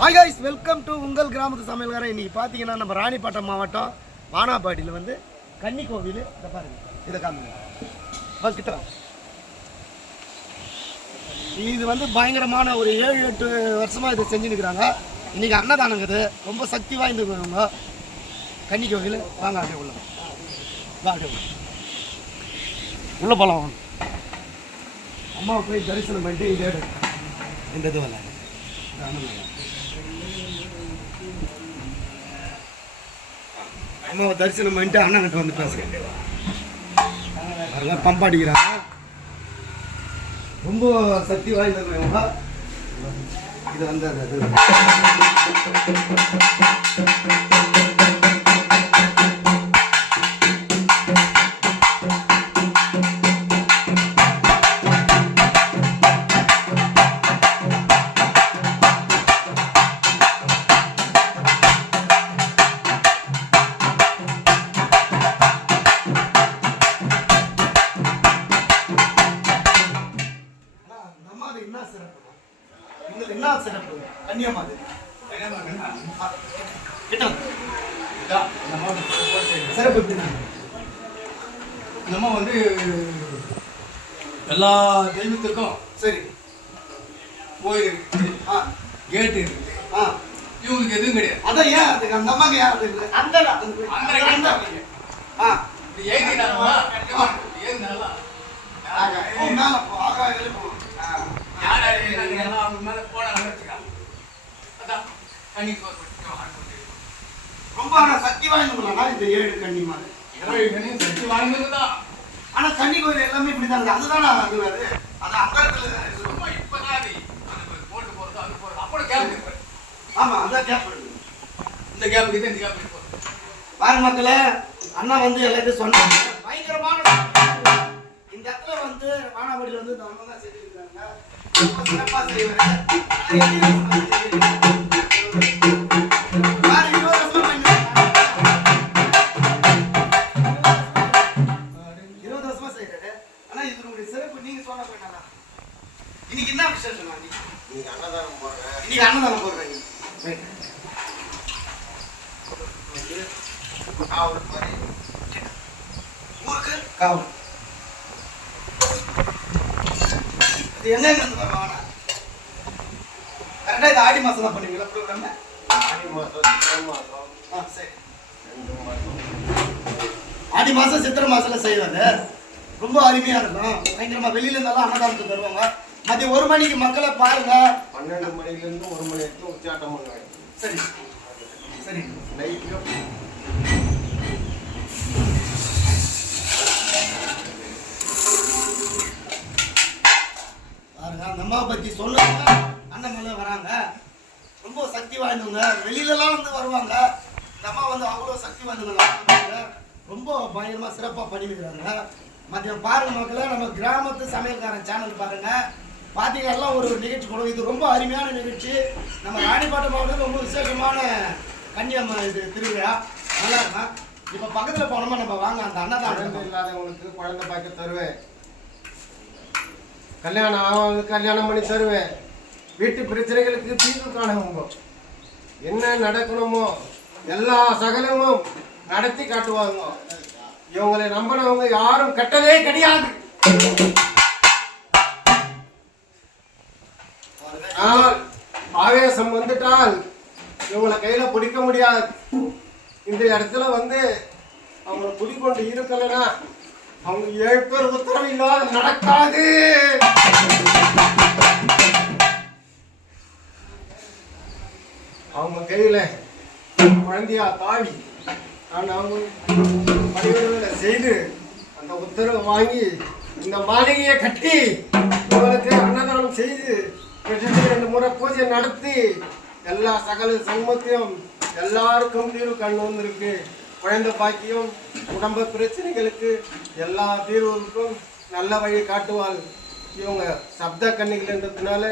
Hi guys, welcome to உங்கள் கிராமத்து சமையல்காரன். இன்றைக்கி பார்த்தீங்கன்னா நம்ம ராணிப்பட்டம் மாவட்டம் வானாபாடியில் வந்து கன்னி கோவில். இதை பாருங்க, இதை காமிங்க கிட்ட. இது வந்து பயங்கரமான ஒரு 7-8 வருஷமாக இதை செஞ்சுருக்கிறாங்க. இன்றைக்கி அன்னதானங்குது, ரொம்ப சக்தி வாய்ந்தவங்க கன்னி கோவில். வாங்க அப்படியே உள்ள அப்படியே உள்ள போகலாம். அம்மாவை போய் தரிசனம் பண்ணிட்டு இந்த இது வரல அம்மாவை தரிசனம் பண்ணிட்டு அண்ணன்கிட்ட வந்து பேசுகிறேன். அதெல்லாம் பம்ப் அடிக்கிறாங்க, ரொம்ப சக்தி வாய்ந்தவங்க. இது வந்து என்ன சிறப்பு கன்னியாகுமரி சிறப்பு. நம்ம வந்து எல்லா தெய்வத்துக்கும் சரி கோயில் இருக்கு, கேட்டு இருக்கு. இவங்களுக்கு எதுவும் கிடையாது. அதான் ஏன் அதுக்கு அந்த அம்மாக்கு ஏன் அது இல்லை? அந்த ரொம்ப சக்தி வாய்ந்தவங்களா இந்த 7 கன்னி மாதிரி சக்தி வாய்ந்ததுதான். ஆனா கன்னி கோயில் எல்லாமே இப்படிதான் இருக்கு. அதுதான் அது அது அங்கத்துல இப்பதான் போட்டு போறது அது போறது அப்படி கேப் இருக்கு. ஆமா, அதான் கேப் இருக்கு. இந்த கேப் இருக்கு, இந்த கேப் இருக்கு. பாரு மக்களே, அண்ணா வந்து எல்லாத்தையும் சொன்னாங்க. பயங்கரமான இந்த இடத்துல வந்து வானாபாடியில் வந்து இந்த அம்மா தான் செஞ்சிருக்காங்க. சிறப்பா செய்வாரு. 20 வருஷமா செய்யறாரு. ஆனா இதனுடைய சிறப்பு நீங்க சொன்ன போயிட்டாங்க. இன்னைக்கு என்ன விசேஷம்? இன்னைக்கு அன்னதானம் போடுறேன். இன்னைக்கு அன்னதானம் போடுறீங்க. காவல் மாதிரி ஊருக்கு காவல். இது என்ன வருவாங்க கரெக்டாக? இது ஆடி மாதம் தான் பண்ணுவீங்களா ப்ரோக்ராம்? ஆடி மாதம் சரி, 2 மாதம். ஆடி மாதம் சித்திரை மாதத்தில் செய்வாங்க. ரொம்ப அருமையாக இருக்கும். பயங்கரமாக வெளியில இருந்தாலும் அன்னதானத்துக்கு தருவாங்க. மதியம் 1 மணிக்கு மக்களை பாருங்க. 12 மணிலேருந்து 1 மணி வரைக்கும் உச்சாட்டம் பண்ணுவாங்க. சரி சரி. நைட்லையும் பாருங்க, அந்த அம்மாவை பற்றி சொல்லுங்க. அண்ணன் மேலே வராங்க, ரொம்ப சக்தி வாய்ந்தவங்க. வெளியிலலாம் வந்து வருவாங்க. இந்த அம்மா வந்து அவ்வளோ சக்தி வாய்ந்தவங்க. ரொம்ப பயங்கரமாக சிறப்பாக பண்ணியிருக்கிறாங்க. மதியம் பாருங்க மக்களை, நம்ம கிராமத்து சமையல்காரன் சேனல் பாருங்க. பார்த்தீங்கன்னா எல்லாம் ஒரு நிகழ்ச்சி கொடுக்கும். இது ரொம்ப அருமையான நிகழ்ச்சி. நம்ம ராணிப்பட்டம் மாவட்டம் ரொம்ப விசேஷமான கன்னியம்மா இது திருவிழா. நல்லா இருக்கும். இப்போ பக்கத்தில் போனோமா நம்ம வாங்க. அந்த அன்னதானம் இல்லாதவங்களுக்கு குழந்தை பாய்க்க தருவேன். கல்யாணம் ஆனவங்களுக்கு கல்யாணம் பண்ணி தருவேன். வீட்டு பிரச்சனைகளுக்கு தீர்வு காணுவோங்க. என்ன நடக்கணுமோ எல்லா சகலமும் நடத்தி காட்டுவாங்க. இவங்களை நம்பினவங்க யாரும் கெட்டதே கிடையாது. ஆவேசம் வந்துட்டால் இவங்களை கையில பிடிக்க முடியாது. இந்த இடத்துல வந்து அவங்களை பிடிக்கொண்டு இருக்கலன்னா அவங்க 7 பேர் உத்தரவு இல்லாத நடக்காது. அவங்க கையில குழந்தையா தாடி அவங்க பணிவிடை செய்து அந்த உத்தரவை வாங்கி இந்த மாளிகையை கட்டி இவங்களுக்கு அன்னதானம் செய்து 2 முறை பூஜை நடத்தி எல்லா சகல சண்மத்தையும் எல்லாருக்கும் தீர்வு கண்டு வந்திருக்கு. குழந்தை பாக்கியம், உடம்பு பிரச்சனைகளுக்கு எல்லா தீர்வுகளுக்கும் நல்ல வழி காட்டுவாள். இவங்க சப்த கன்னிகள்ன்றதுனால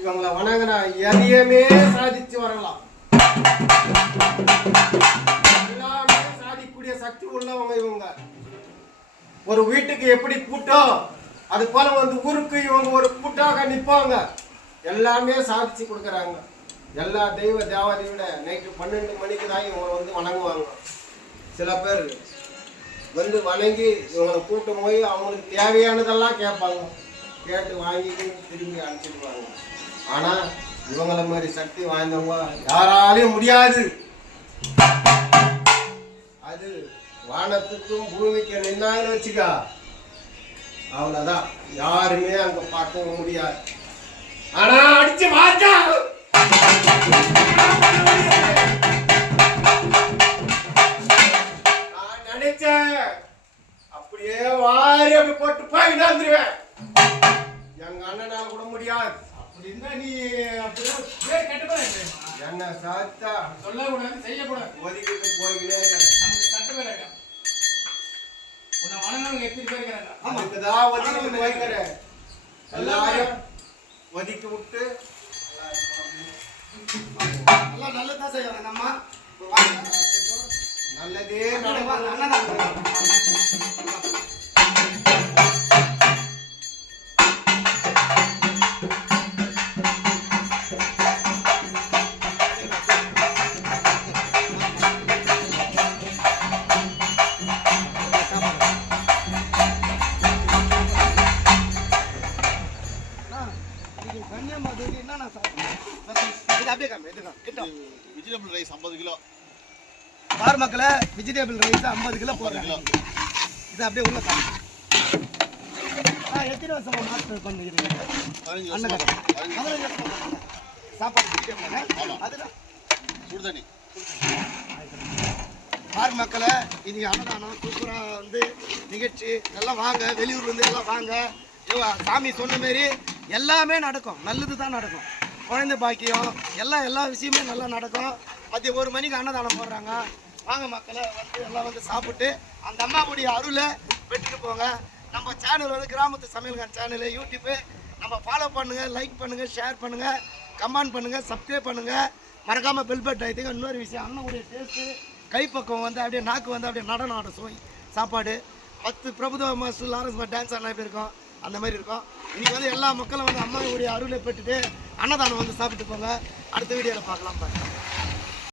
இவங்களை வணங்கினா எதையுமே சாதிச்சு வரலாம். எல்லாமே சாதிக்கக்கூடிய சக்தி உள்ளவங்க இவங்க. ஒரு வீட்டுக்கு எப்படி கூட்டம், அது போல வந்து ஊருக்கு இவங்க ஒரு கூட்டாக நிற்பாங்க. எல்லாமே சாதிச்சு கொடுக்குறாங்க. எல்லா தெய்வ தேவதையை விட நைட்டு 12 மணிக்கு தான் இவங்களை வந்து வணங்குவாங்க. சில பேர் வந்து வணங்கி இவங்களை கூட்டு போய் அவங்களுக்கு தேவையானதெல்லாம் கேட்பாங்க. கேட்டு வாங்கிட்டு திரும்பி அனுப்பிடுவாங்க. ஆனால் இவங்கள மாதிரி சக்தி வாய்ந்தவங்க யாராலையும் முடியாது. அது வானத்துக்கும் பூமிக்கு நின்னாங்கன்னு வச்சுக்கா, அவ்வளோதான், யாருமே அங்கே பார்க்கவும் முடியாது. ஆனா அடிச்சு மாட்டா நான் நினைச்சேன் அப்படியே வாரி அப்படி போட்டு போய் வந்துருவேன். எங்க அண்ணனால கூட முடியாது. அப்படின்னா நீ அப்படிதான் பேர் கட்டுப்பாடு என்ன சாத்தா சொல்லக்கூடாது, செய்யக்கூடாது. ஒதுக்கிட்டு போய்கிட்டே நமக்கு கட்டுப்பாடு உன்னை வணங்கணும் எத்தனை பேர் இருக்கிறாங்க. அதுக்குதான் ஒதுக்கிட்டு போய்க்கிறேன். எல்லாரும் ஒதுக்கி விட்டு எல்லாம் நல்லதுதான் செய்வாங்க. நம்ம நல்லதே வெஜிடபிள் ரைஸ் 50 கிலோ. பார் மக்களே, வெஜிடபிள் ரைஸ் 50 கிலோ போடுறாங்க. இது அப்படியே உள்ள காமி. எத்தனை வருஷமா மாஸ்டர் பண்ணிக்கிறீங்க? 15 அண்ணன் வருஷம். சாப்பாடு அதுதான் சுடு தண்ணி. பார் மக்களே, இன்னைக்கு அன்னதானம் சூப்பராக வந்து நிகழ்ச்சி. எல்லாம் வாங்க, வெளியூர்லேருந்து எல்லாம் வாங்க. சாமி சொன்ன மாரி எல்லாமே நடக்கும், நல்லது தான் நடக்கும். குழந்தை பாக்கியம் எல்லா விஷயமே நல்லா நடக்கும். மதியம் 1 மணிக்கு அன்னதானம் போடுறாங்க. வாங்க மக்களை, வந்து எல்லாம் வந்து சாப்பிட்டு அந்த அம்மாவுடைய அருளை பெற்றுட்டு போங்க. நம்ம சேனல் வந்து கிராமத்து சமையல்காரன் சேனலு யூடியூப்பு. நம்ம ஃபாலோ பண்ணுங்கள், லைக் பண்ணுங்கள், ஷேர் பண்ணுங்கள், கமெண்ட் பண்ணுங்கள், சப்ஸ்கிரைப் பண்ணுங்கள். மறக்காமல் பெல் பட்டன் ஆகிட்டுங்க. இன்னொரு விஷயம், அண்ணனுடைய டேஸ்ட்டு கைப்பக்கம் வந்து அப்படியே நாக்கு வந்து அப்படியே நடனம் ஆடும் சுவை சாப்பாடு. 10 பிரபுதேவ மாஸ்டர் லாரன்ஸ் டான்ஸ் ஆடினா எப்படி இருக்கும் அந்த மாதிரி இருக்கும். இன்றைக்கி வந்து எல்லா மக்களும் வந்து அம்மாவுடைய அருளை பெற்றுட்டு அன்னதானம் வந்து சாப்பிட்டு போங்க. அடுத்த வீடியோவில் பார்க்கலாம் பாருங்கள்.